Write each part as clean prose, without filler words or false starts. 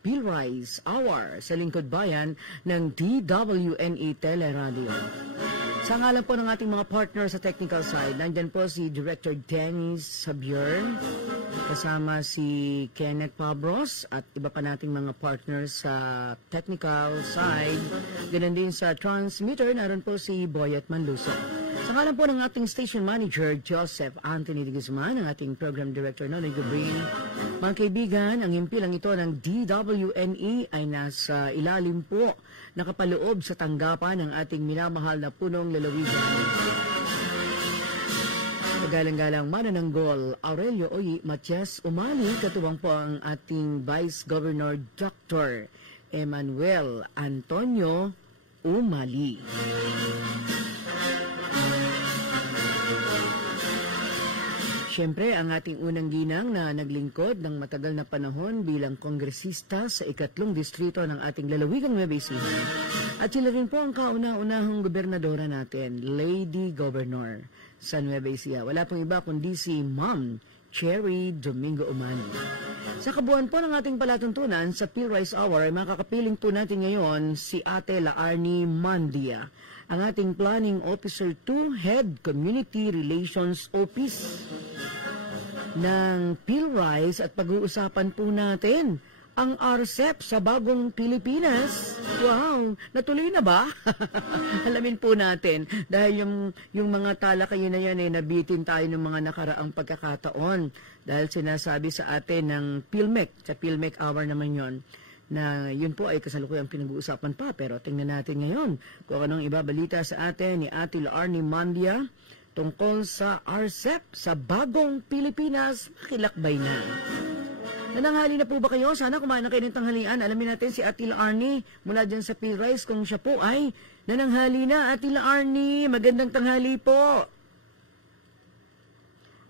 PhilRise Hour sa Lingkod Bayan ng DWNE Teleradio. Sa ngalan po ng ating mga partner sa technical side, nandyan po si Director Dennis Xavier, kasama si Kenneth Pabros at iba pa nating mga partners sa technical side. Ganun din sa transmitter, naroon po si Boyet Manluso. Sa ngalan po ng ating station manager, Joseph Anthony de Guzman, ang ating program director, Nonoy Gubrin. Mga kaibigan, ang himpilang ito ng DWNE ay nasa ilalim po, nakapaloob sa tanggapan ng ating minamahal na punong lalawigan. Magalang-galang manananggol, Aurelio Oyi Matias Umali, katuwang po ang ating Vice Governor Dr. Emmanuel Antonio Umali. Siyempre, ang ating unang ginang na naglingkod ng matagal na panahon bilang kongresista sa ikatlong distrito ng ating lalawigang Nueva Ecija. At sila rin po ang kauna-unahang gobernadora natin, Lady Governor sa Nueva Ecija. Wala pong iba kundi si Ma'am Cherry Domingo Umali. Sa kabuuan po ng ating palatuntunan sa PhilRise Hour ay makakapiling po natin ngayon si Ate Laarni Mandia, ang ating Planning Officer 2, Head Community Relations Office ng PhilRise, at pag-uusapan po natin ang RCEP sa bagong Pilipinas. Wow! Natuloy na ba? Alamin po natin. Dahil yung mga talakayin na yan, nabitin tayo ng mga nakaraang pagkakataon. Dahil sinasabi sa atin ng PhilMec, sa PhilMec Hour naman yon, na yun po ay kasalukuyang pinag-uusapan pa. Pero tingnan natin ngayon kung anong ibabalita sa atin ni Ate Laarni Mandia tungkol sa RCEP sa bagong Pilipinas. Makilakbay na. Nananghali na po ba kayo? Sana kumain na kayo ng tanghalian. Alamin natin si Ate Laarni mula dyan sa PhilRise kung siya po ay nananghali na. Ate Laarni, magandang tanghali po.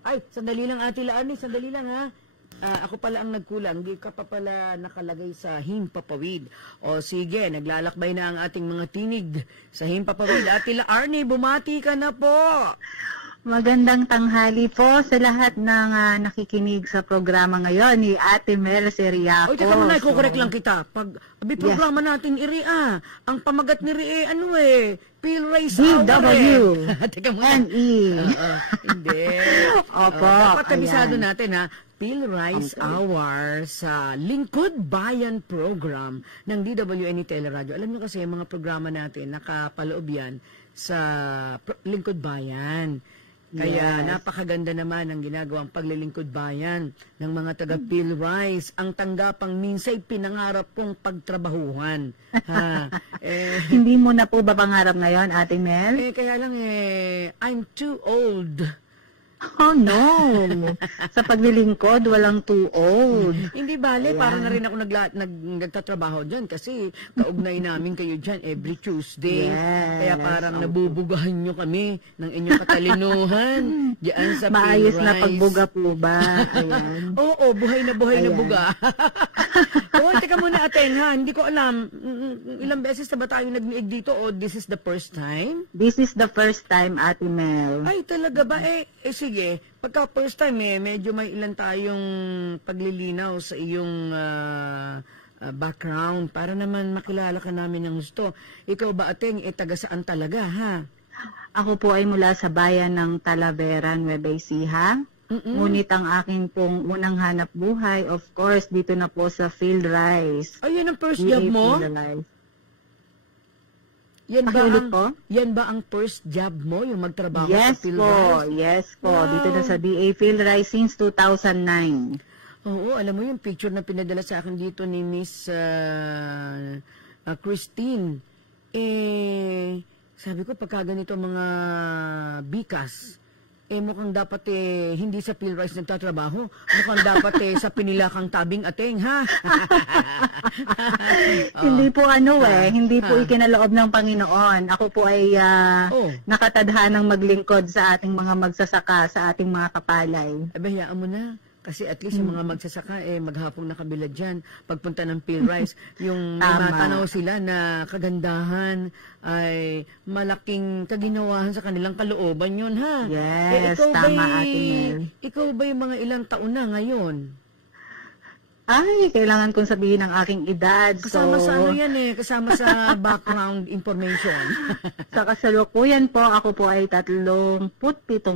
Ay, sandali lang Ate Laarni, sandali lang ha. Ako pala ang nagkulang, di ka pa pala nakalagay sa Himpapawid. O sige, naglalakbay na ang ating mga tinig sa Himpapawid. Ate Laarni, bumati ka na po. Magandang tanghali po sa lahat ng nakikinig sa programa ngayon ni Ate Mel Seriaco. Oy, teka muna, kukorek lang kita. Pag programa natin iri ang pamagat ni Rie, PhilRise Hour. Teka muna. N.E. Hindi. Opo. Dapat kabisado natin ha. PhilRise Hour sa Lingkod Bayan program ng DWNE Teleradio. Alam niyo kasi yung mga programa natin, nakapaloob yan sa Lingkod Bayan. Kaya napakaganda naman ang ginagawang paglilingkod bayan ng mga taga PhilRise. Ang tanggapang minsay pinangarap pong pagtrabahuhan. Hindi mo na po ba pangarap ngayon, Ate Mel? Kaya lang I'm too old. Oh no! Sa paglilingkod, walang too old. Hindi bale, para na rin ako nagtatrabaho dyan kasi kaugnay namin kayo dyan every Tuesday. Yes. Kaya parang nabubugahan nyo kami ng inyong katalinuhan dyan sa Maayos PhilRise. na pagbuga po ba? Ayan. Oo, buhay na buga. Oo, teka muna Aten ha, hindi ko alam, ilang beses na ba tayo nagniig dito o this is the first time? This is the first time, Ate Mel. Ay, talaga ba? Sige, pagka first time medyo may ilan tayong paglilinaw sa iyong background para naman makilala ka namin ng gusto. Ikaw ba Ateng, taga saan talaga ha? Ako po ay mula sa bayan ng Talavera, Nueva Ecija. Ngunit ang aking pong unang hanap buhay, of course, dito na po sa PhilRise. Ay, yan ang first job mo? Yan ba ang first job mo, yung magtrabaho sa PhilRise? Yes po. Wow. Dito na sa DA PhilRise since 2009. Oo, alam mo yung picture na pinadala sa akin dito ni Miss Christine. Sabi ko, pagka ganito mga bikas, mukhang dapat hindi sa PhilRise nagtatrabaho. Mukhang dapat sa pinilakang tabing Ateng, ha? Hindi po hindi po ikinaloob ng Panginoon. Ako po ay nakatadhanang maglingkod sa ating mga magsasaka, sa ating mga kapalay. Hayaan mo na. Kasi at least yung mga magsasaka, maghapong nakabilad dyan. Pagpunta ng PhilRise, yung matanaw sila na kagandahan ay malaking kaginawahan sa kanilang kalooban yun, ha? Yes, tama, Ate Mel. Ikaw ba yung mga ilang taon na ngayon? Ay, kailangan kong sabihin ang aking edad. Kasama sa ano yan eh, kasama sa background information. Sa kasalukuyan po, ako po ay 37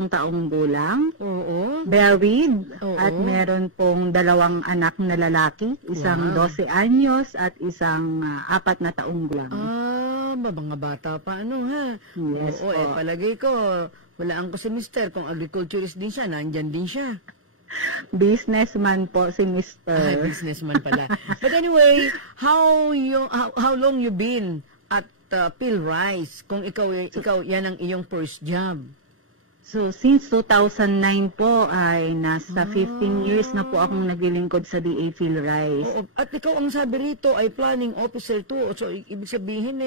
taong gulang. Oo. Married. Oo. At meron pong 2 anak na lalaki. Isang 12 anyos at isang 4 na taong gulang. Mga bata pa ano ha? Yes Oo, po. palagay ko, walaan ko si Mister. Kung agriculturist din siya, nandyan din siya. Businessman po si Mr. Businessman pala. But anyway, how long you been at PhilRice? Kung ikaw yan ang iyong first job. So, since 2009 po ay nasa 15 years na po akong naglilingkod sa DA PhilRice. Oo, at ikaw ang sabi rito ay planning officer too. So, ibig sabihin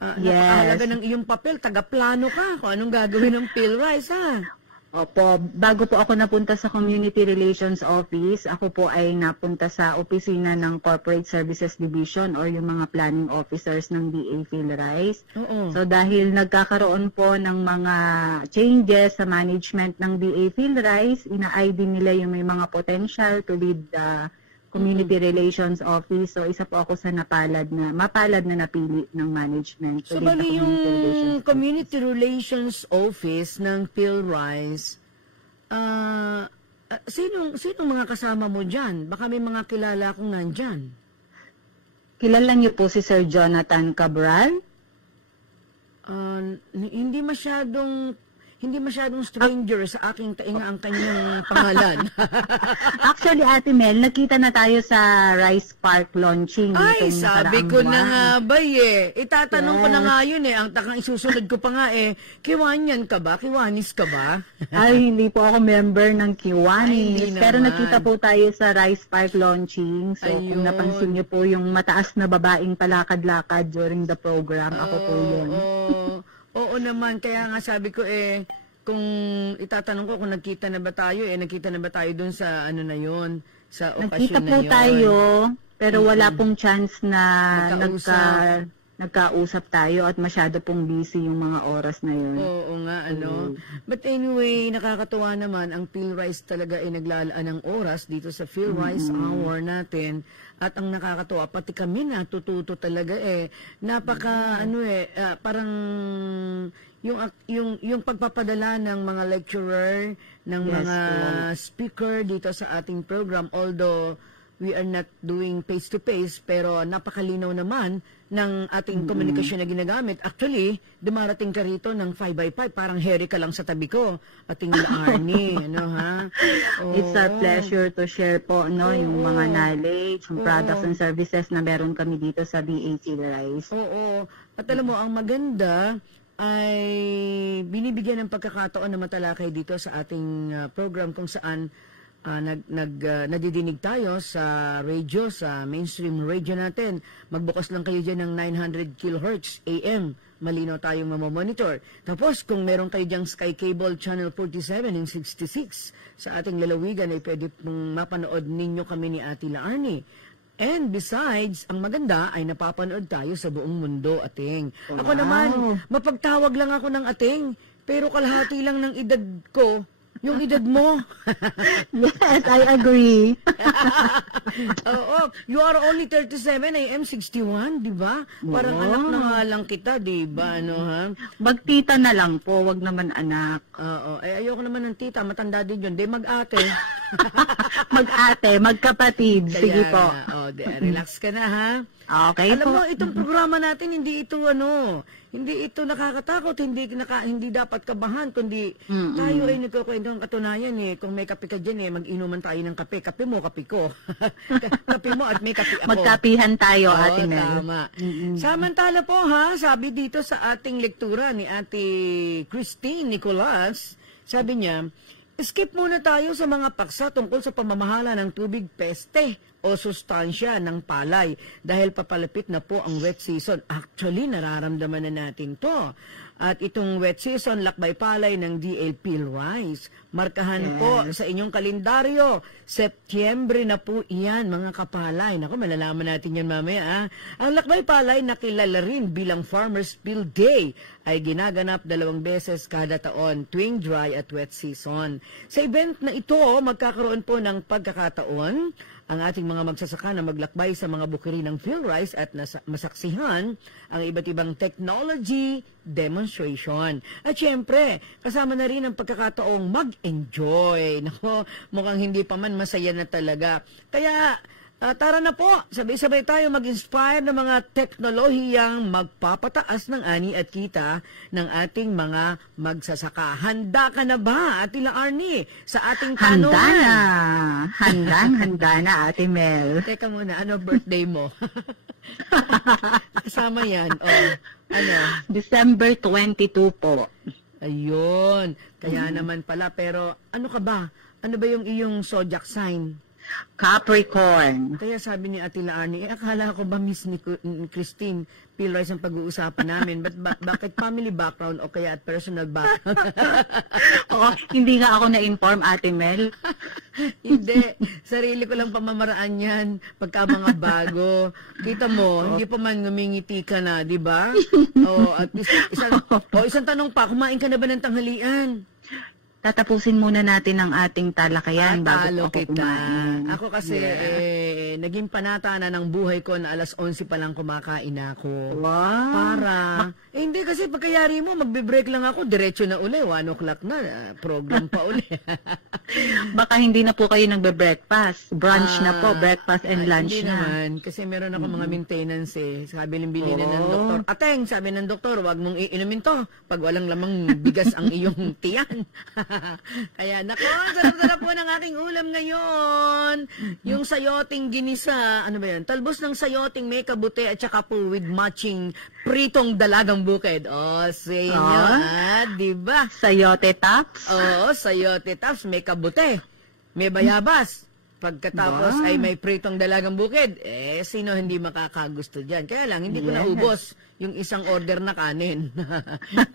napakahalaga ng iyong papel. Taga-plano ka kung anong gagawin ng PhilRice ha. Opo, bago po ako napunta sa Community Relations Office, ako po ay napunta sa opisina ng Corporate Services Division or yung mga planning officers ng DA PhilRice. So dahil nagkakaroon po ng mga changes sa management ng DA PhilRice, ina-ID nila yung may mga potential to lead the Community Relations Office. So isa po ako sa mapalad na napili ng management. So bali yung Community Relations Office ng PhilRice, sinong mga kasama mo dyan? Baka may mga kilala akong nandyan. Kilala niyo po si Sir Jonathan Cabral? Hindi masyadong stranger sa aking tainga ang kanyang pangalan. Actually, Ate Mel, nakita na tayo sa Rice Park launching. Ay, sabi ko na nga ba itatanong ko na nga yun ang takang isusunod ko pa nga Kiwanian ka ba? Kiwanis ka ba? Ay, hindi po ako member ng Kiwanis. Ay, pero nakita po tayo sa Rice Park launching. So, kung napansin niyo po yung mataas na babaeng palakad-lakad during the program, ako po yun. Oo naman, kaya nga sabi ko kung itatanong ko kung nagkita na ba tayo, nagkita na ba tayo dun sa ano na yon, sa okasyon na yun. Nagkita po tayo, pero wala pong chance na nagkausap tayo at masyado pong busy yung mga oras na yun. Oo nga, But anyway, nakakatuwa naman, ang PhilRice talaga ay naglalaan ng oras dito sa PhilRice Hour natin. At ang nakakatuwa, pati kami natututo talaga napaka parang yung pagpapadala ng mga lecturer, ng mga speaker dito sa ating program, although we are not doing face-to-face, pero napakalinaw naman ng ating komunikasyon na ginagamit. Actually, dumarating ka rito ng 5x5, parang Harry ka lang sa tabi ko. Ating Arnie, It's a pleasure to share po, yung mga knowledge, yung products and services na meron kami dito sa DA PhilRice. Oo. At alam mo, ang maganda ay binibigyan ng pagkakataon na matalakay dito sa ating program kung saan nadidinig tayo sa radio, sa mainstream radio natin. Magbukas lang kayo dyan ng 900 kHz AM. Malinaw tayong mamamonitor. Tapos, kung meron kayo dyang Sky Cable Channel 47 and 66 sa ating lalawigan, ay pwede pong mapanood ninyo kami ni Ate Arnie. And besides, ang maganda ay napapanood tayo sa buong mundo, ating. Ako naman, mapagtawag lang ako ng ating, pero kalahati lang ng edad ko. Yung edad mo. Yes, I agree. Oo. You are only 37, I am 61, di ba? Parang anak na nga lang kita, di ba? Magtita na lang po, wag naman anak. Oo. Ayoko naman ng tita, matanda din yun. Di, mag-ate. Mag-ate, magkapatid. Sige po. Relax ka na, ha? Okay Alam po. mo, itong programa natin, hindi ito nakakatakot, hindi dapat kabahan, kundi tayo ay nagkukwento ng katunayan kung may kape ka dyan mag-inuman tayo ng kape. Kape mo, kape ko. Kape mo at may kape ako. Magkapihan tayo, Ate Mel. Tama. Samantala po sabi dito sa ating lektura ni Ate Christine Nicolas, sabi niya, skip muna tayo sa mga paksa tungkol sa pamamahala ng tubig peste o sustansya ng palay dahil papalapit na po ang wet season. Actually, nararamdaman na natin to. At itong wet season, lakbay palay ng DA PhilRice. Markahan po sa inyong kalendaryo. Setyembre na po iyan, mga kapalay. Naku, malalaman natin yan mamaya. Ang lakbay palay na kilala rin bilang Farmers Field Day ay ginaganap 2 beses kada taon, tuwing dry at wet season. Sa event na ito, magkakaroon po ng pagkakataon ang ating mga magsasaka na maglakbay sa mga bukiri ng PhilRice at masaksihan ang iba't ibang technology demonstration. At syempre, kasama na rin ang pagkakataong mag-enjoy. Nako, mukhang hindi pa man masaya na talaga. Kaya, tara na po, sabay-sabay tayo mag-inspire ng mga teknolohiyang magpapataas ng ani at kita ng ating mga magsasaka. Handa ka na ba, Ate Arnie, sa ating tanungan? Handa na, Ate Mel. Teka muna, ano birthday mo? Kasama yan. Ano? December 22 po. Ayun. Kaya naman pala. Pero ano ka ba? Ano ba yung iyong zodiac sign? Capricorn. Kaya sabi ni Ate Arnie, akala ko ba Miss ni Christine, PhilRice ang pag-uusapan namin. Bakit family background o kaya at personal background? Hindi nga ako na-inform, Ate Mel. Hindi. Sarili ko lang pamamaraan yan. Pagka mga bago. Kita mo, hindi pa man ngumingiti ka na, di ba? At least, isang tanong pa, kumain ka na ba ng tanghalian? Tatapusin muna natin ang ating talakayan bago ako kumain. Ako kasi, naging panata na ng buhay ko na alas 11 pa lang kumakain ako. Wow. Para, hindi kasi pagkayari mo, magbe-break lang ako, diretso na uli, 1 o'clock na, program pa uli. Baka hindi na po kayo nagbe-breakfast. Brunch na po, breakfast and lunch hindi na. Hindi naman, kasi meron ako mga maintenance Sabi ng bilhin ng doktor, Ateng, sabi ng doktor, wag mong iinumin to pag walang lamang bigas ang iyong tiyan. Kaya, nako, sarap-sarap po ng aking ulam ngayon. Yung sayoting ginisa, ano ba yan? Talbos ng sayoting may kabute at saka po with matching pritong dalagang bukid. Say nyo, diba? Sayote tops? Oo, sayote tops, may kabute, may bayabas. Pagkatapos ay may pritong dalagang bukid. Sino hindi makakagusto dyan? Kaya lang, hindi ko naubos yung isang order na kanin.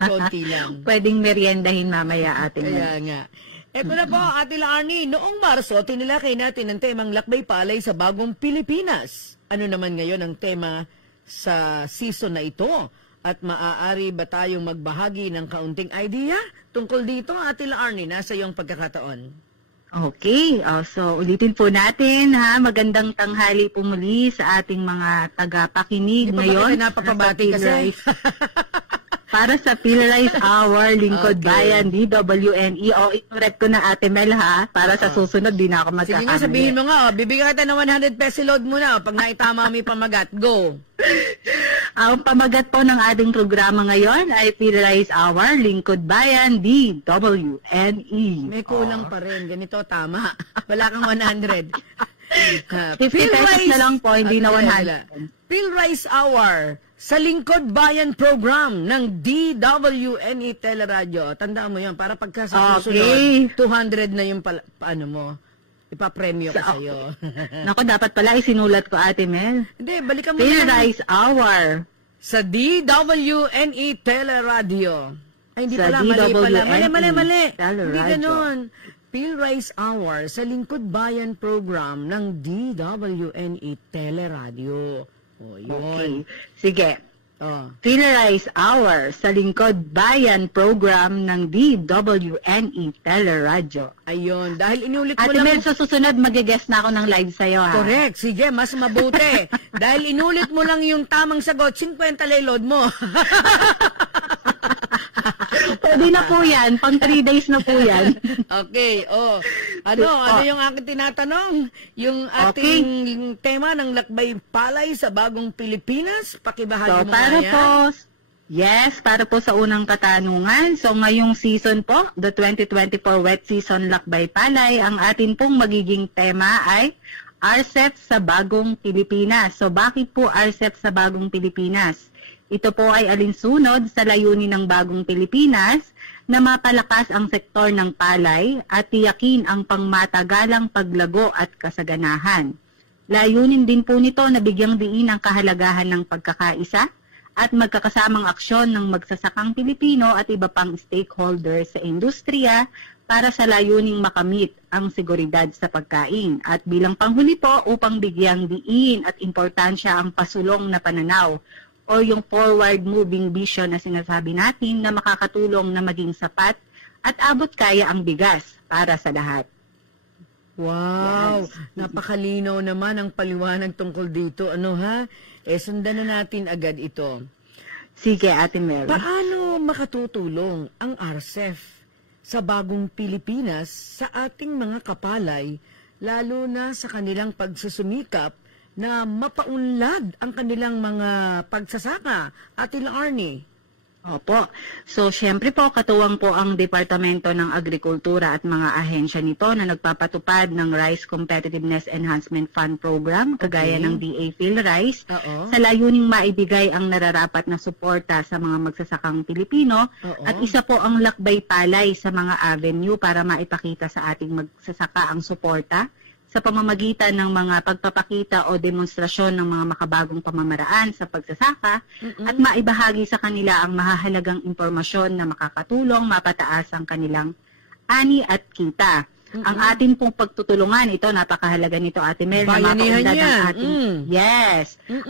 Konti lang. Pwedeng meriendahin mamaya, Ate Mel. Kaya nga. Ito na po, Ate Arnie. Noong Marso, tinilakay natin ang temang lakbay palay sa bagong Pilipinas. Ano naman ngayon ang tema sa season na ito? At maaari ba tayong magbahagi ng kaunting idea tungkol dito, Ate Arnie? Nasa iyong pagkakataon. Okay, so ulitin po natin magandang tanghali po muli sa ating mga tagapakinig ngayon. Hindi pa napapabati kasi. Para sa PhilRice Hour, Lingkod Bayan, DWNE. Ikorek ko na, Ate Mel, para sa susunod, di na ako magkakamali. Sige nga, sabihin mo nga, bibigyan kita ng 100 peso load muna. Pag naitama mo yung pamagat, go! Ang pamagat po ng ating programa ngayon ay PhilRice Hour, Lingkod Bayan, DWNE. May kulang pa rin. Ganito, tama. Wala kang 100. 50 pesos na lang po, hindi na 100. PhilRice Hour sa Lingkod Bayan program ng DWNE Teleradio. Tandaan mo yan, para pagka sa susunod, 200 na yung paano mo. Ipapremyo ko sa'yo. Naku, dapat pala isinulat ko, Ate Mel. Hindi, balikan mo PhilRice Hour sa DWNE Teleradio. Ay, hindi sa pala, mali pala. Mali. Teleradio. Hindi ganun. PhilRice Hour sa Lingkod Bayan program ng DWNE Teleradio. Yun. Okay. Sige. PhilRice Hour sa Lingkod Bayan program ng DWNE Teleradio. Ayun. Dahil inulit mo Ate lang... Mel, sa susunod, mag-guest na ako ng live sa'yo, Correct. Sige, mas mabuti. Dahil inulit mo lang yung tamang sagot, 50 load mo. Pwede na po yan. Pang 3 days na po yan. Okay. Ano yung aking tinatanong? Yung ating tema ng lakbay palay sa bagong Pilipinas? Pakibahagi mo para yan. Po, yes, para po sa unang katanungan. So, ngayong season po, the 2024 wet season lakbay palay, ang atin pong magiging tema ay RCEP sa bagong Pilipinas. So, bakit po RCEP sa bagong Pilipinas? Ito po ay alinsunod sa layunin ng bagong Pilipinas na mapalakas ang sektor ng palay at tiyakin ang pangmatagalang paglago at kasaganahan. Layunin din po nito na bigyang diin ang kahalagahan ng pagkakaisa at magkakasamang aksyon ng magsasakang Pilipino at iba pang stakeholders sa industriya para sa layuning makamit ang seguridad sa pagkain. At bilang panghuli po, upang bigyang diin at importansya ang pasulong na pananaw o yung forward-moving vision na sinasabi natin na makakatulong na maging sapat at abot kaya ang bigas para sa lahat. Wow, napakalinaw naman ang paliwanag tungkol dito. Ano ha? Sundan na natin agad ito. Sige, Ate Mel. Paano makatutulong ang RCEP sa bagong Pilipinas sa ating mga kapalay, lalo na sa kanilang pagsusumikap na mapaunlad ang kanilang mga pagsasaka, Ate Arnie? Opo. So, syempre po, katuwang po ang Departamento ng Agrikultura at mga ahensya nito na nagpapatupad ng Rice Competitiveness Enhancement Fund Program, kagaya ng DA PhilRice, sa layuning maibigay ang nararapat na suporta sa mga magsasakang Pilipino, at isa po ang lakbay palay sa mga avenue para maipakita sa ating magsasaka ang suporta sa pamamagitan ng mga pagpapakita o demonstrasyon ng mga makabagong pamamaraan sa pagsasaka at maibahagi sa kanila ang mahahalagang impormasyon na makakatulong mapataas ang kanilang ani at kita. Ang atin pong pagtutulungan, ito napakahalaga nito, Ate Mel, na mapaunlad ang ating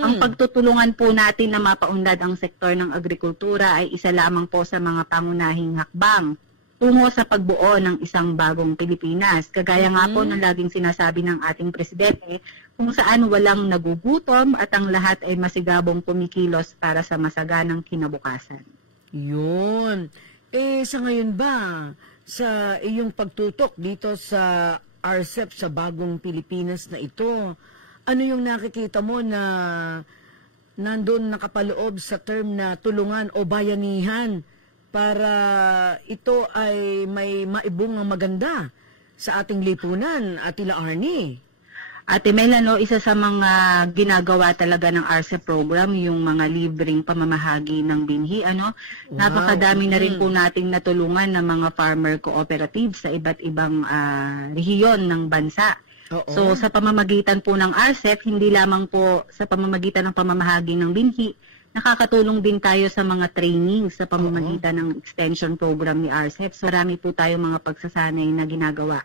ang pagtutulungan po natin na mapaunlad ang sektor ng agrikultura ay isa lamang po sa mga pangunahing hakbang tungo sa pagbuo ng isang bagong Pilipinas. Kagaya nga po ng laging sinasabi ng ating presidente, kung saan walang nagugutom at ang lahat ay masigabong kumikilos para sa masaganang kinabukasan. Yun. Sa ngayon ba, sa iyong pagtutok dito sa RCEP sa bagong Pilipinas na ito, ano yung nakikita mo na nandun nakapaloob sa term na tulungan o bayanihan para ito ay may maibungang maganda sa ating lipunan, Atila Arnie? Ate Mel, isa sa mga ginagawa talaga ng RCEP program, yung mga libreng pamamahagi ng binhi. Napakadami na rin po nating natulungan ng mga farmer cooperatives sa iba't ibang rehiyon ng bansa. So sa pamamagitan po ng RCEP, hindi lamang po sa pamamagitan ng pamamahagi ng binhi, nakakatulong din tayo sa mga training sa pamamagitan ng extension program ni RCEP. So marami po tayo mga pagsasanay na ginagawa.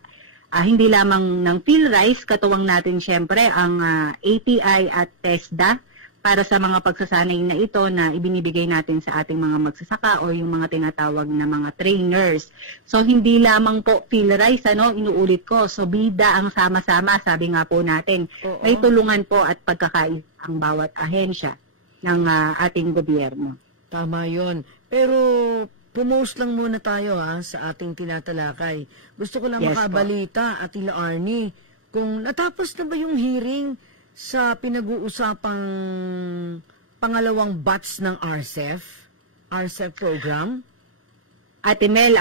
Hindi lamang ng PhilRice, katuwang natin syempre ang ATI at TESDA para sa mga pagsasanay na ito na ibinibigay natin sa ating mga magsasaka o yung mga tinatawag na mga trainers. So hindi lamang po PhilRice, inuulit ko. So bida ang sama-sama, sabi nga po natin. May tulungan po at pagkakait ang bawat ahensya ng ating gobyerno. Tama yun. Pero pumost lang muna tayo sa ating tinatalakay. Gusto ko lang makabalita, Atila Arnie, kung natapos na ba yung hearing sa pinag-uusapang pangalawang batch ng RCEP program? Ate Mel,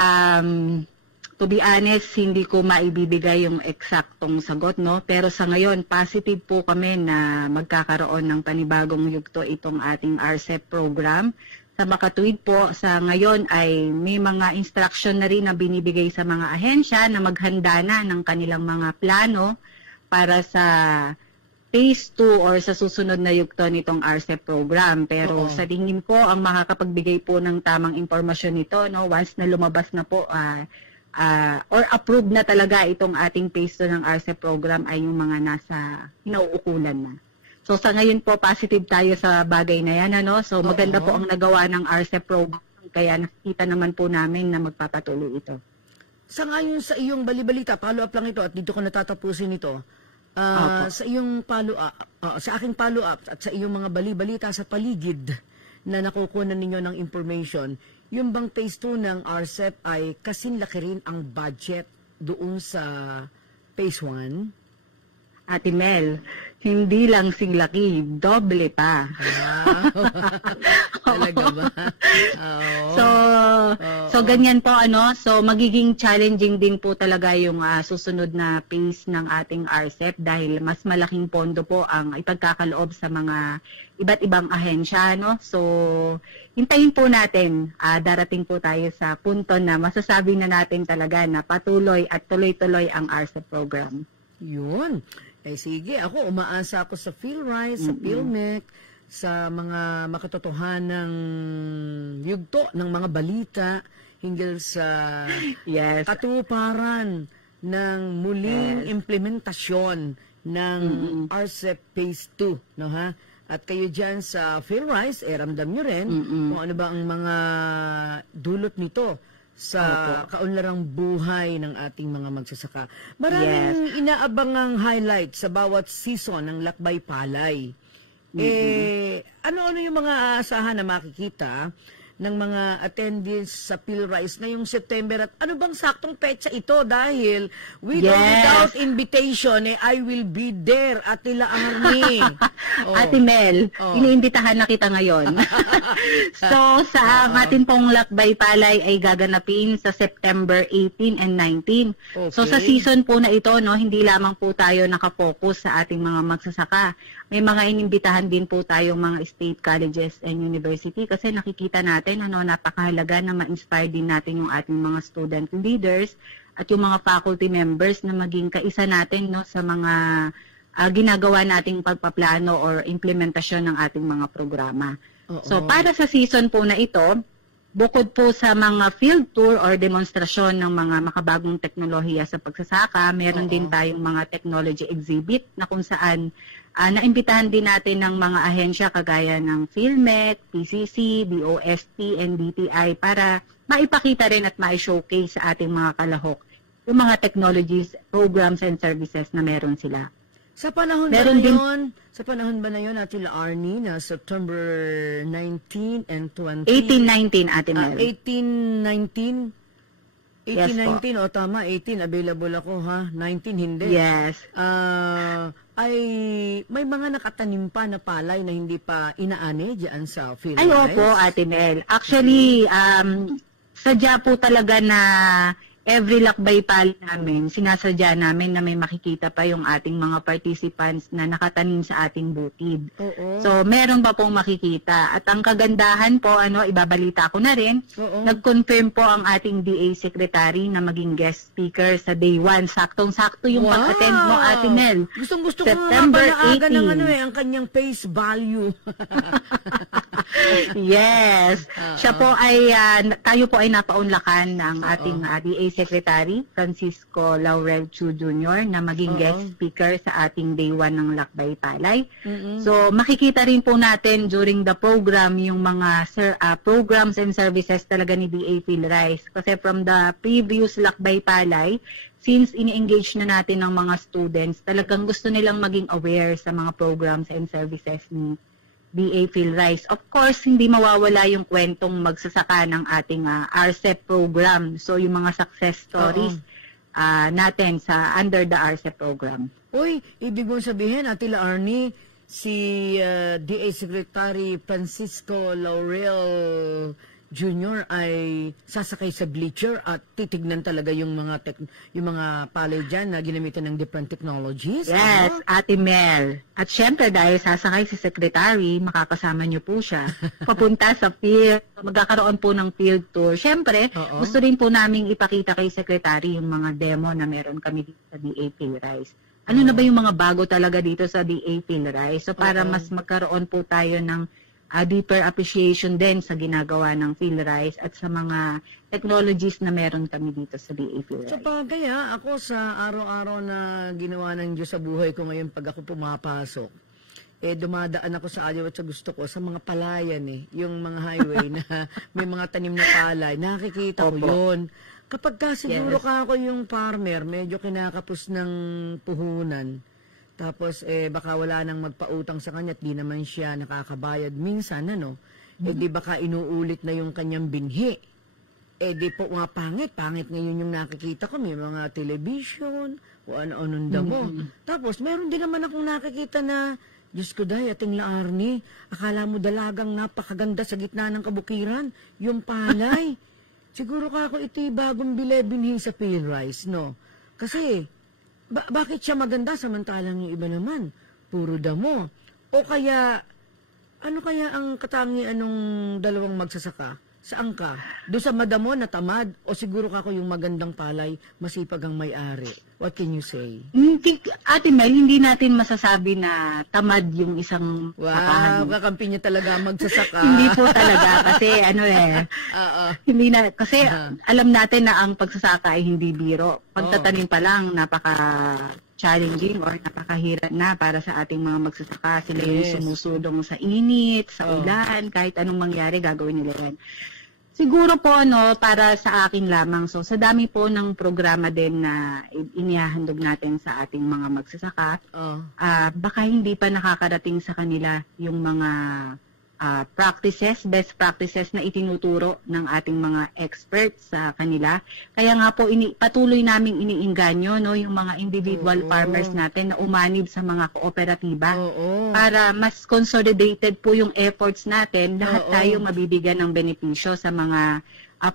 to be honest, hindi ko maibibigay yung eksaktong sagot, Pero sa ngayon, positive po kami na magkakaroon ng panibagong yugto itong ating RCEP program. Sa makatuwid po, sa ngayon ay may mga instruction na rin na binibigay sa mga ahensya na maghanda na ng kanilang mga plano para sa phase 2 or sa susunod na yugto nitong RCEP program. Pero sa tingin ko, ang makakapagbigay po ng tamang impormasyon nito, once na lumabas na po or approved na talaga itong ating phase 2 ng RCEP program ay yung mga nasa hinauukulan na. So sa ngayon po, positive tayo sa bagay na yan. So maganda po ang nagawa ng RCEP program, kaya nakikita naman po namin na magpapatuloy ito. Sa ngayon sa iyong balibalita, follow-up lang ito at dito ko natatapusin ito. Sa iyong sa aking follow-up at sa iyong mga balibalita sa paligid na nakukuha ninyo ng information, yung bang phase 2 ng RCEP ay kasinlaki rin ang budget doon sa phase 1? Ate Mel, hindi lang singlaki, doble pa. Talaga ba? So ganyan po, So magiging challenging din po talaga yung susunod na phase ng ating RCEP dahil mas malaking pondo po ang ipagkakaloob sa mga iba't ibang ahensya, So hintayin po natin, darating po tayo sa punto na masasabi na natin talaga na patuloy at tuloy-tuloy ang RCEP program. Yun. Sige, ako umaasa ako sa PhilRice, sa PhilMec, sa mga makatotohanang yugto ng mga balita hinggil sa katuparan ng muling implementasyon ng RCEP Phase 2. At kayo dyan sa PhilRice, ramdam nyo rin kung ano ba ang mga dulot nito sa kaunlarang buhay ng ating mga magsasaka. Maraming inaabangang highlight sa bawat season ng Lakbay Palay. Ano-ano yung mga aasahan na makikita ng mga attendees sa PhilRise ngayong September at ano bang saktong petsa ito dahil with or without invitation I will be there at Tila Arnie. Ate Mel, iniimbitahan na kita ngayon. So sa atin pong Lakbay Palay ay gaganapin sa September 18 and 19. So sa season po na ito, no, hindi lamang po tayo nakapokus sa ating mga magsasaka. May mga inimbitahan din po tayong mga state colleges and university kasi nakikita natin napakahalaga na ma-inspire din natin yung ating mga student leaders at yung mga faculty members na maging kaisa natin sa mga ginagawa nating pagpaplano or implementasyon ng ating mga programa. So para sa season po na ito, bukod po sa mga field tour or demonstrasyon ng mga makabagong teknolohiya sa pagsasaka, meron din tayong mga technology exhibit na kung saan naimbitahan din natin ng mga ahensya kagaya ng PhilMec, PCC, BOST, and DTI para maipakita rin at ma-showcase sa ating mga kalahok yung mga technologies, programs, and services na meron sila. Sa panahon ba na yun, Ate Arnie, na September 19 and 20? 18-19, Ate Mel. 18-19, o tama, 18, available ako ha, 19 hindi. Yes. Ay may mga nakatanim pa na palay na hindi pa inaani diyan sa PhilRise? Ay, opo, Ate Mel. Actually, sadya po talaga na every Lakbay Palay namin, sinasadya namin na may makikita pa yung ating mga participants na nakatanim sa ating bukid. So, meron pa pong makikita. At ang kagandahan po, ibabalita ko na rin, nag-confirm po ang ating DA Secretary na maging guest speaker sa day 1. Saktong-sakto yung pag-attend mo, Ate Mel. Gustong-gusto ko September nga ng ang kanyang face value. Yes. Siya po ay, tayo po ay napaunlakan ng ating DA Secretary, Francisco Laurel Chu Jr. na maging guest speaker sa ating Day 1 ng Lakbay Palay. So, makikita rin po natin during the program yung mga programs and services talaga ni DA PhilRise. Kasi from the previous Lakbay Palay, since ini-engage na natin ng mga students, talagang gusto nilang maging aware sa mga programs and services ni DA PhilRise. Of course, hindi mawawala yung kwentong magsasaka ng ating RCEP program. So, yung mga success stories natin sa under the RCEP program. Uy, ibig mong sabihin, Ate Arnie, si DA Secretary Francisco Laurel Jr. ay sasakay sa bleacher at titignan talaga yung mga palay dyan na ginamitan ng different technologies. Yes, Ate Mel. At syempre dahil sasakay si Secretary, makakasama niyo po siya. Papunta sa field, magkakaroon po ng field tour. Syempre, gusto rin po namin ipakita kay Secretary yung mga demo na meron kami dito sa DA PhilRise. Ano na ba yung mga bago talaga dito sa DA PhilRise? So para mas magkaroon po tayo ng deeper appreciation din sa ginagawa ng PhilRise at sa mga technologies na meron kami dito sa DA PhilRise. Sa kaya ako sa araw-araw na ginawa ng Diyos sa buhay ko ngayon pag ako pumapasok, dumadaan ako sa aliw at sa gusto ko sa mga palayan yung mga highway na may mga tanim na palay. Nakikita ko yun. Kapag siguro ka ako yung farmer, medyo kinakapos ng puhunan. Tapos, baka wala nang magpautang sa kanya at di naman siya nakakabayad minsan, di baka inuulit na yung kanyang binhi. Di po nga pangit ngayon yung nakikita ko, may mga television, o ano-anong damo. Tapos, meron din naman akong nakikita na, Diyos ko dahi, Ating Arnie, akala mo dalagang napakaganda sa gitna ng kabukiran, yung palay. Siguro ka ako iti bagong binhi sa PhilRise, no? Kasi, bakit siya maganda samantalang yung iba naman? Puro damo. O kaya, ano kaya ang katangian ng dalawang magsasaka? Saan ka? Doon sa madamo na tamad? O siguro ka ko yung magandang palay, masipag ang may-ari? What can you say? Ate Mel, hindi natin masasabi na tamad yung isang sakahan. Wow, kakampi niya talaga magsasaka. Hindi po talaga kasi hindi na kasi alam natin na ang pagsasaka ay hindi biro. Pagtatanim pa lang napaka-challenging or napakahirap na para sa ating mga magsasaka. Sila yung sumusulong sa init, sa ulan, kahit anong mangyari gagawin nila yan. Siguro po para sa akin lamang. So sa dami po ng programa din na inihahandog natin sa ating mga magsasaka, baka hindi pa nakakarating sa kanila yung mga best practices na itinuturo ng ating mga experts sa kanila. Kaya nga po patuloy naming iniingganyo yung mga individual farmers natin na umanib sa mga kooperatiba para mas consolidated po yung efforts natin, lahat tayo mabibigyan ng benepisyo sa mga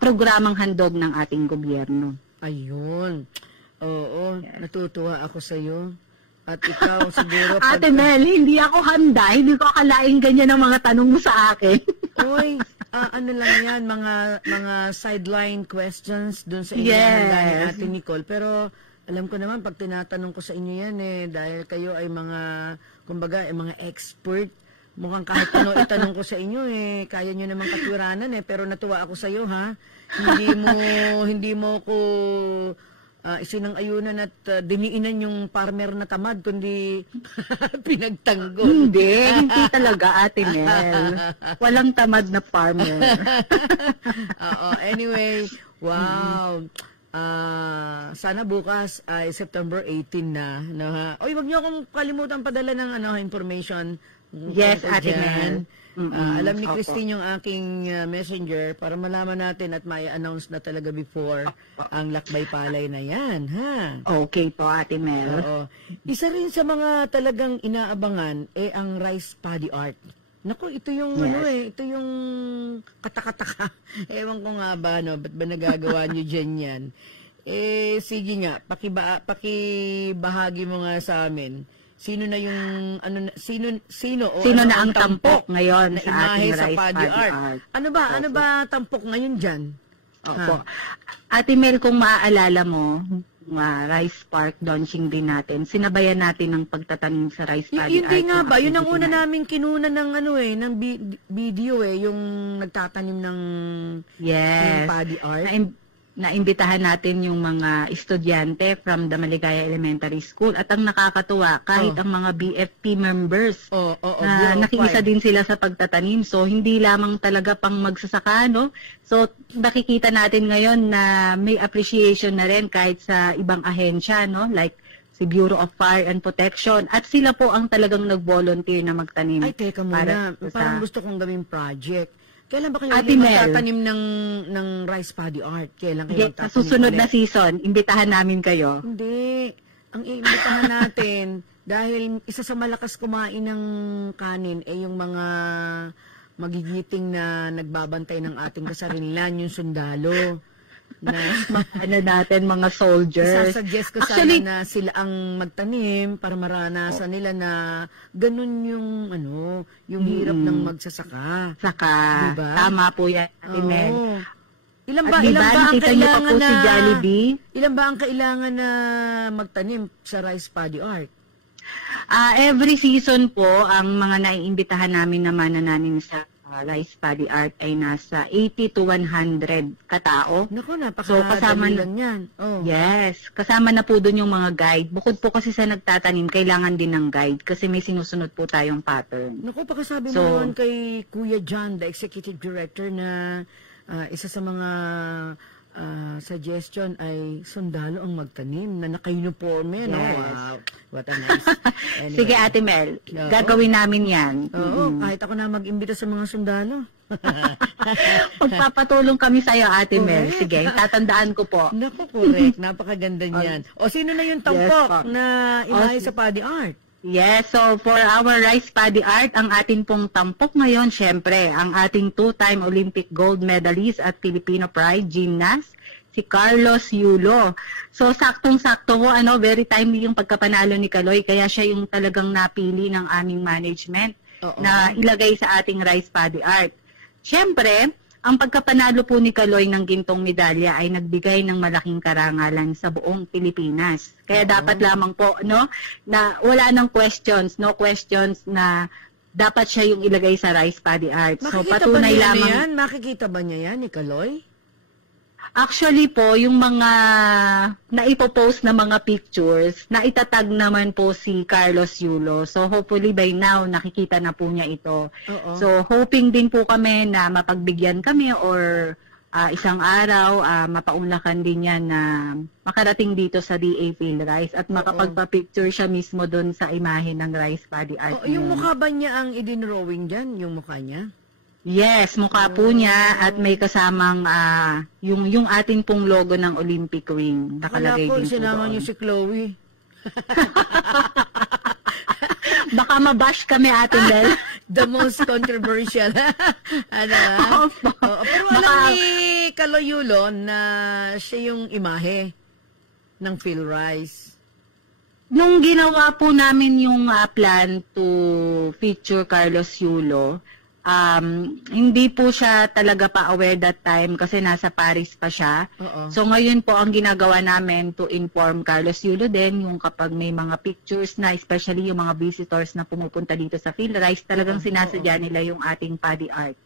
programang handog ng ating gobyerno. Ayun. Oo, yes. Natutuwa ako sa iyo. At ikaw siguro... Ate Mel, hindi ako handa. Hindi ko akalaing ganyan ang mga tanong mo sa akin. Uy, ano lang yan, mga sideline questions dun sa inyo ni Ate Nicole. Pero alam ko naman, pag tinatanong ko sa inyo yan dahil kayo ay mga, kumbaga, mga expert, mukhang kahit ano itanong ko sa inyo kaya nyo naman katwiranan pero natuwa ako sa iyo, ha? Hindi mo ko... isinang-ayunan at diniinan yung farmer na tamad, kundi pinagtanggol. Hindi talaga, Ate Mel. Walang tamad na farmer. Anyway, wow. Sana bukas ay September 18 na. Oy, wag niyo akong kalimutan padala ng information. Yes, Ate Mel. Alam ni Christine yung aking messenger para malaman natin at mai-announce na talaga before ang lakbay palay na yan, ha? Okay po, Ate Mel. Oo. Isa rin sa mga talagang inaabangan ang rice paddy art. Naku, ito yung ito yung katakataka. Ewan ko nga ba, ba't ba nagagawa nyo dyan yan? Sige nga, pakibahagi mo nga sa amin. Sino na yung sino na ang tampok ngayon sa ating rice paddy art? Ano ba tampok ngayon diyan? Opo. Ate Mel, kung maaalala mo, rice park launching din natin. Sinabayan natin ng pagtatanim sa rice paddy art. Hindi nga ba, yun ang una naming kinuna ng ng video yung nagtatanim ng paddy art. Naimbitahan natin yung mga estudyante from the Maligaya Elementary School at ang nakakatuwa kahit ang mga BFP members na nakiisa din sila sa pagtatanim. So hindi lamang talaga pang magsasaka, So nakikita natin ngayon na may appreciation na rin kahit sa ibang ahensya, like si Bureau of Fire and Protection, at sila po ang talagang nag-volunteer na magtanim. Ay, teka muna, parang gusto kong gawing project. Kailan ba kayo magtatanim ng rice paddy art? Kailan kayo magtatanim? Sa susunod na season, imbitahan namin kayo. Hindi. Ang iimbitahan natin, dahil isa sa malakas kumain ng kanin yung mga magigiting na nagbabantay ng ating kasarilan, yung sundalo. Natin mga soldiers. Isasuggest ko sana na sila ang magtanim para maranasan nila na ganun yung hirap ng magsasaka. Diba? Tama po yan, Mel. Ilan ba ang kailangan na si Jollibee? Ilan ba ang kailangan na magtanim sa rice paddy art? Every season po, ang mga naiimbitahan namin na manananim sa rice paddy art ay nasa 80 to 100 katao. Naku, napakadali lang yan. Yes, kasama na po doon yung mga guide. Bukod po kasi sa nagtatanim, kailangan din ng guide kasi may sinusunod po tayong pattern. Naku, pakasabi mo naman kay Kuya John, the Executive Director, na isa sa mga suggestion ay sundalo ang magtanim na naka-uniforme. Yes. Wow, what a nice. Anyway. Sige, Ate Mel, gagawin namin yan. Oo, kahit ako na mag-imbita sa mga sundalo. Pagpapatulong kami sa'yo, Ate Mel. Sige, tatandaan ko po. Naku, correct. Napakaganda niyan. O, sino na yung tampok na ilahi sa paddy art? Yes, so for our rice paddy art, ang ating pong tampok ngayon, syempre, ang ating 2-time Olympic gold medalist at Filipino pride gymnast, si Carlos Yulo. So saktong-sakto ko, very timely yung pagkapanalo ni Kaloy, kaya siya yung talagang napili ng aming management na ilagay sa ating rice paddy art. Syempre, ang pagkapanalo po ni Kaloy ng gintong medalya ay nagbigay ng malaking karangalan sa buong Pilipinas. Kaya dapat lamang po, na wala nang questions, no questions na dapat siya yung ilagay sa rice paddy art. So patunay lamang. Makikita ba niya yan ni Kaloy? Actually po, yung mga naipopost na mga pictures, naitatag naman po si Carlos Yulo. So hopefully by now, nakikita na po niya ito. So hoping din po kami na mapagbigyan kami or isang araw, mapaunlakan din yan na makarating dito sa DA PhilRice at makapagpa-picture siya mismo doon sa imahe ng Rice Body Art. Yung mukha ba niya ang idinrawing dyan? Yung mukha niya? Yes, mukha po niya at may kasamang yung ating pong logo ng Olympic ring. Nakalagay din po doon. Sinama niyo si Chloe. Baka mabash kami, Ate Mel. The most controversial. Pero alam ni Kaloyulo na siya yung imahe ng PhilRice. Nung ginawa po namin yung plan to feature Carlos Yulo, hindi po siya talaga pa-aware that time kasi nasa Paris pa siya. So ngayon po ang ginagawa namin to inform Carlos Yulo din yung kapag may mga pictures na, especially yung mga visitors na pumupunta dito sa PhilRice, talagang sinasadya nila yung ating body art.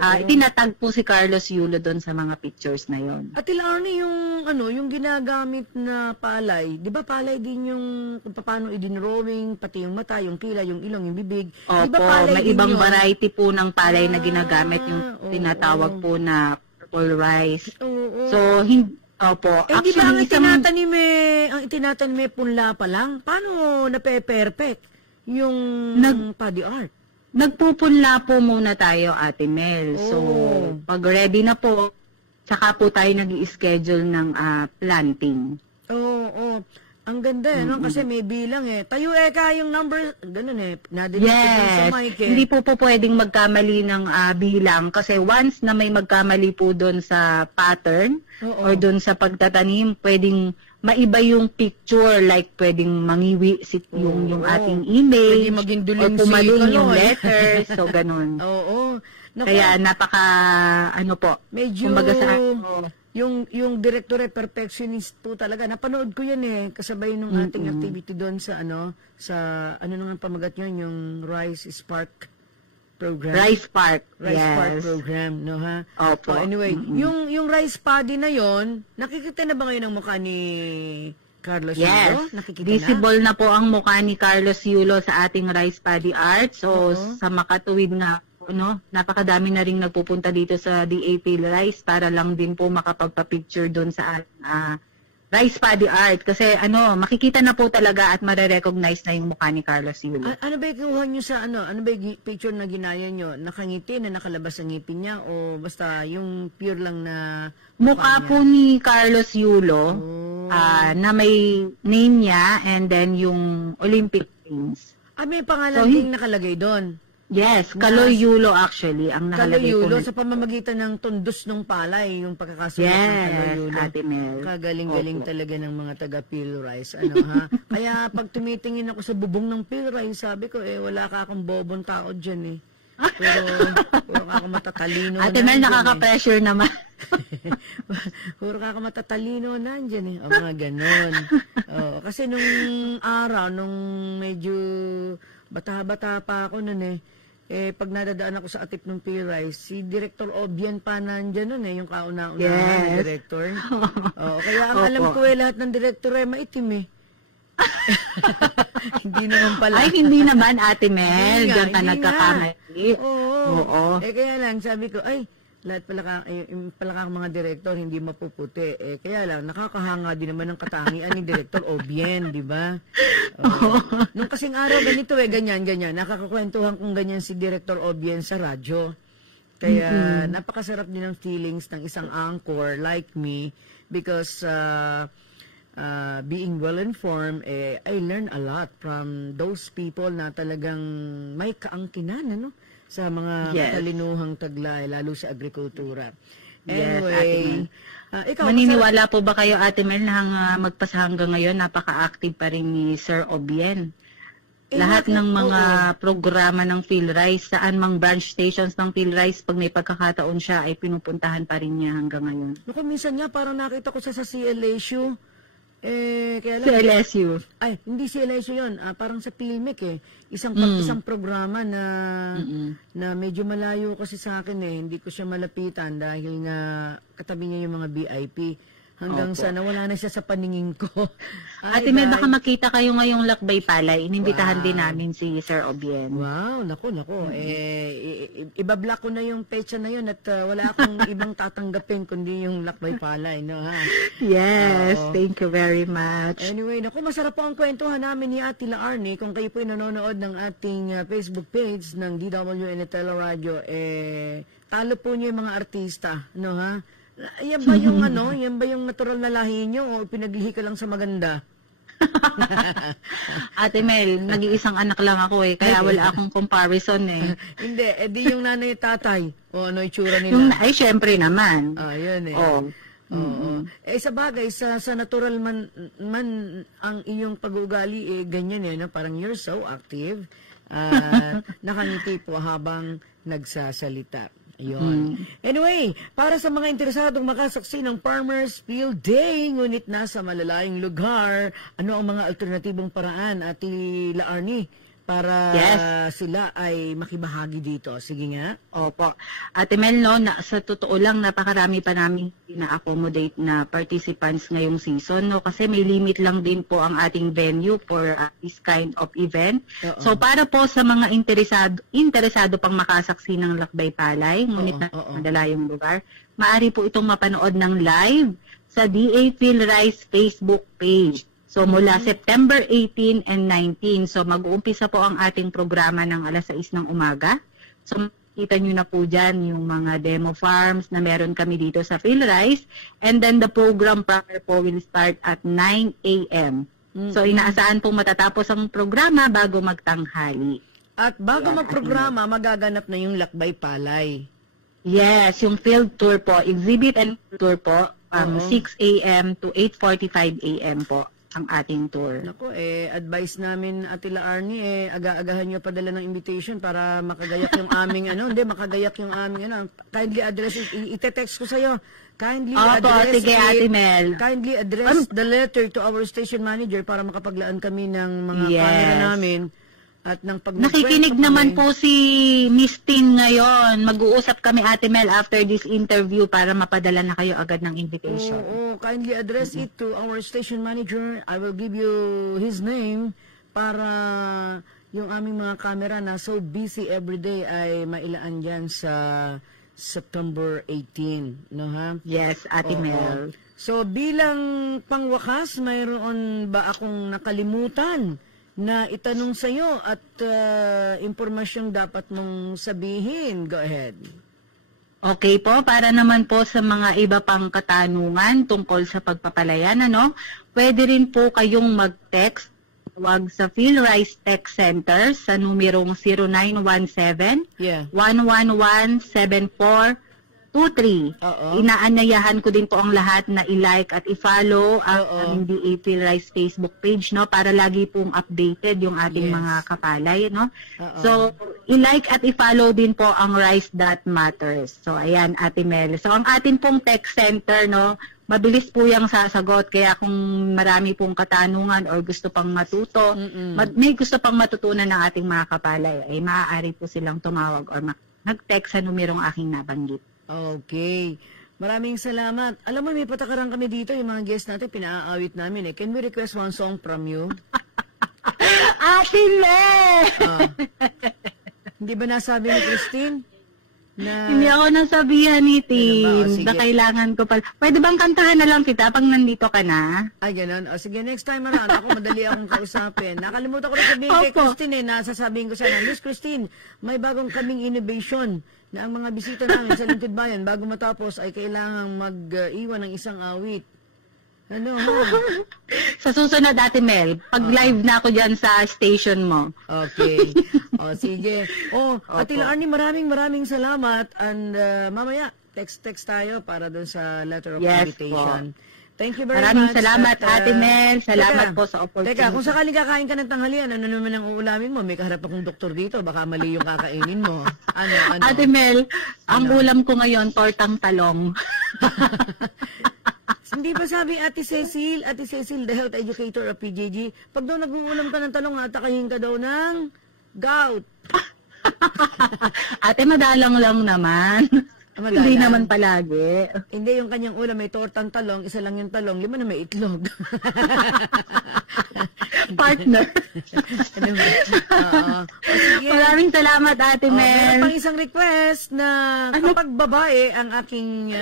Itinatag po si Carlos Yulo doon sa mga pictures na yon. At Arnie, yung ginagamit na palay, di ba palay din yung kung paano idinrawing, pati yung mata, yung kila, yung ilong, yung bibig. Opo, diba palay may ibang variety po ng palay na ginagamit, yung tinatawag po na purple rice. So, opo. Di ba ang itinatanim punla pa lang? Paano nape-perfect yung body art? Nagpupunla po muna tayo, Ate Mel. So, pag ready na po, saka po tayo nag-i-schedule ng planting. Ang ganda, no? Kasi may bilang Tayo yung number, ganun nadinig yes. sa mic Hindi po pwedeng magkamali ng bilang kasi once na may magkamali po doon sa pattern or doon sa pagtatanim, pwedeng maiba yung picture, like pwedeng mangiwi yung ating image or pumalun yung letters, so ganun. Kaya napaka, medyo, kumbaga sa yung director perfectionist po talaga. Napanood ko yan kasabay nung ating activity doon sa nang pamagat yun, yung Rice Spark program. Rice Park. Spark program, no ha? Opo. So anyway, yung rice paddy na yon, nakikita na ba ngayon ang mukha ni Carlos Yulo? Nakikita visible na po ang mukha ni Carlos Yulo sa ating rice paddy art. So sa makatuwid nga, napakadami na ring nagpupunta dito sa DA PhilRice para lang din po makapagpa-picture doon sa rice paddy art kasi makikita na po talaga at mare-recognize na yung mukha ni Carlos Yulo. Ano ba kinuha niyo sa ano ba yung picture na ginaya niyo? Nakangiti na nakalabas ang ngipin niya o basta yung pure lang na mukha po ni Carlos Yulo na may name niya and then yung Olympic Games. May pangalan ding nakalagay doon. Yes, Kaloy Yulo actually ang nakalagay po. Kaloy Yulo sa pamamagitan ng tundos ng palay, yung pagkakasulat ng Kaloy Yulo. Ate Mel. Kagaling-galing talaga ng mga taga PhilRice. Kaya pag tumitingin ako sa bubong ng PhilRice, sabi ko, wala ka akong bobong tao dyan Pero puro ka ako matatalino. Ate Mel, nakaka-pressure naman. Puro ka ako matatalino nandyan mga ganon. Kasi nung araw, nung medyo bata-bata pa ako nun pag nadadaan ako sa atip ng PhilRice, si Director Obian pa nandyan nun yung kauna-una na director. Kaya ang alam ko lahat ng director maitim Hindi naman pala. Ay, hindi naman, Ate Mel. Diyan ka nagkakamali. Oo. Kaya lang, sabi ko, lahat pala mga direktor hindi mapuputi. Kaya lang, nakakahanga din naman ng katangian ni Director Obien, di ba? Nung kasing araw, ganito ganyan. Nakakakwentuhan kong ganyan si Director Obien sa radyo. Kaya, napakasarap din ng feelings ng isang anchor like me because being well-informed, I learn a lot from those people na talagang may kaangkinan, sa mga katalinuhang taglay, lalo sa agrikultura. Anyway, ikaw, maniniwala po ba kayo, Ate Mel, na magpasa hanggang ngayon, napaka-active pa rin ni Sir Obien? Lahat ng mga programa ng PhilRice, saan mang branch stations ng PhilRice, pag may pagkakataon siya, ay pinupuntahan pa rin niya hanggang ngayon. Minsan nga, parang nakita ko sa CLSU, kaya lang, sa LSU. Hindi si LSU yun. Parang sa PhilMec Isang programa na medyo malayo kasi sa akin Hindi ko siya malapitan dahil nga katabi niya yung mga VIP. Hanggang sa nawala na siya sa paningin ko. Ate Mel, baka makita kayo ngayong Lakbay Palay. Inimbitahan din namin si Sir Obien. Wow, naku. Ibablock ko na yung pecha na yun at wala akong ibang tatanggapin kundi yung Lakbay Palay, no ha? Yes, thank you very much. Anyway, naku, masarap po ang kwentuhan namin ni Ate Laarni. Kung kayo po nanonood ng ating Facebook page ng DWN Teleradio, talo po niyo yung mga artista, no ha? Yan ba yung yan ba yung natural na lahi nyo o pinaglihi ka lang sa maganda? Ate Mel, nag-iisang anak lang ako kaya wala akong comparison Hindi, di yung nanay tatay o ano itsura nila? Ay, syempre naman. Yun Oo. Sa bagay, sa natural man ang iyong pag-uugali, ganyan no? Parang you're so active. Nakangiti po habang nagsasalita. Yun. Anyway, para sa mga interesadong makasaksi ng Farmers Field Day, ngunit nasa malalayong lugar, ano ang mga alternatibong paraan, Ate Laarni, para sila ay makibahagi dito? Sige nga. Opo. Ate Mel, sa totoo lang, napakarami pa namin na-accommodate na participants ngayong season, kasi may limit lang din po ang ating venue for this kind of event. So, para po sa mga interesado pang makasaksi ng Lakbay Palay, ngunit madalayong lugar, maaari po itong mapanood ng live sa DA PhilRice Facebook page. So, mula September 18 and 19. So, mag-uumpisa po ang ating programa ng alas 6 ng umaga. So, makita nyo na po dyan yung mga demo farms na meron kami dito sa PhilRice. And then, the program proper po will start at 9 a.m. So, inaasahan pong matatapos ang programa bago magtanghali. At bago magprograma, magaganap na yung Lakbay Palay. Yes, yung field tour po. Exhibit and tour po. 6 a.m. to 8:45 a.m. po ang ating tour. Naku, advice namin, Ate Laarni, aga-agahan nyo padala ng invitation para makagayak yung aming, makagayak yung aming, kindly address, ite-text ko sa'yo, kindly address the letter to our station manager para makapaglaan kami ng mga camera namin. At nakikinig naman po si Miss Tin ngayon. Mag-uusap kami, Ate Mel, after this interview para mapadala na kayo agad ng invitation. Kindly address it to our station manager. I will give you his name para yung aming mga camera na so busy everyday ay mailaan dyan sa September 18. No, ha? Yes, Ate Mel. So, bilang pangwakas, mayroon ba akong nakalimutan na itanong sa iyo at impormasyong dapat mong sabihin? Go ahead. Okay po, para naman po sa mga iba pang katanungan tungkol sa pagpapalayan, pwede rin po kayong mag-text, tawag sa PhilRice Tech Center sa numerong 0917-111-7423. Inaanyayahan ko din po ang lahat na i-like at i-follow ang DA PhilRice Facebook page, para lagi pong updated yung ating mga kapalay, So, i-like at i-follow din po ang Rice That Matters. So, ayan, Ate Mel. So, ang atin pong tech center, mabilis po yung sasagot, kaya kung marami pong katanungan or gusto pang matuto, may gusto pang matutunan ng ating mga kapalay, ay maaari po silang tumawag or mag-text sa numerong aking nabanggit. Okay. Maraming salamat. Alam mo, may patakaran kami dito, yung mga guests natin, pinaaawit namin Can we request one song from you? Ate Mel! Hindi ba nasabi ni Christine? Hindi ako nasabihan ni Tim. Na kailangan ko pala. Pwede bang kantahan na lang kita pag nandito ka na? Ay, ganun. Sige, next time around. Ako madali akong kausapin. Nakalimutan ko rin sabihin kay Christine nasasabihin ko sana, Miss Christine, may bagong kaming innovation na ang mga bisita namin sa Lingkod Bayan bago matapos ay kailangang mag-iwan ng isang awit. Sa susunod, Ate Mel, pag live na ako dyan sa station mo. Okay. Sige. Ate Laarni, maraming salamat. And mamaya, text tayo para dun sa letter of invitation. Thank you very much. Maraming salamat, Ate Mel. Salamat po sa opportunity. Teka, kung sakaling kakain ka ng tanghalian, ano naman ang uulamin mo? May kaharap akong doktor dito. Baka mali yung kakainin mo. Ano? Ate Mel, ang ulam ko ngayon, tortang talong. Hindi ba sabi Ate Cecil, the health educator of PJG, pag daw nag-uulam ka ng talong, atakahin ka daw ng gout. Ate, madalang lang naman. Hindi naman palagi. Hindi, yung kanyang ulam may tortang talong, isa lang yung talong, 5 na may itlog. Partner. Ano ba? Oo. Maraming salamat, Ate Mel. Meron pang isang request na kapag babae ang aking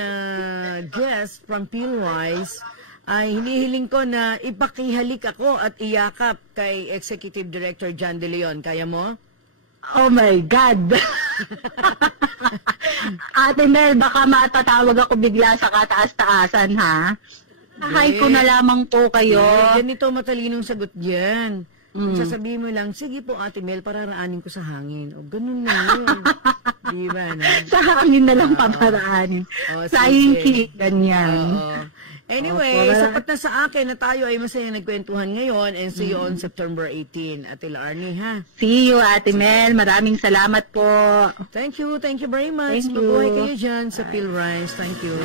guest from Pilwise, ay hinihiling ko na ipakihalik ako at iyakap kay Executive Director John De Leon. Kaya mo? Oh my God! Ate Mel, baka matatawag ako bigla sa kataas-taasan, ha? Hi ko na lamang po kayo. Ganito matalinong sagot dyan. Sasabihin mo lang, sige po Ate Mel, pararaanin ko sa hangin. O, ganun lang yun. Di ba? No? Sa hangin na lang paparaanin. Sa hinki, ganyan. Anyway, sapat na sa akin na tayo ay masaya nagkwentuhan ngayon and see you on September 18. Ate Larnie, ha? See you, Ate Mel. Maraming salamat po. Thank you very much. Thank you. Mabuhay kayo dyan sa Pilrise. Thank you.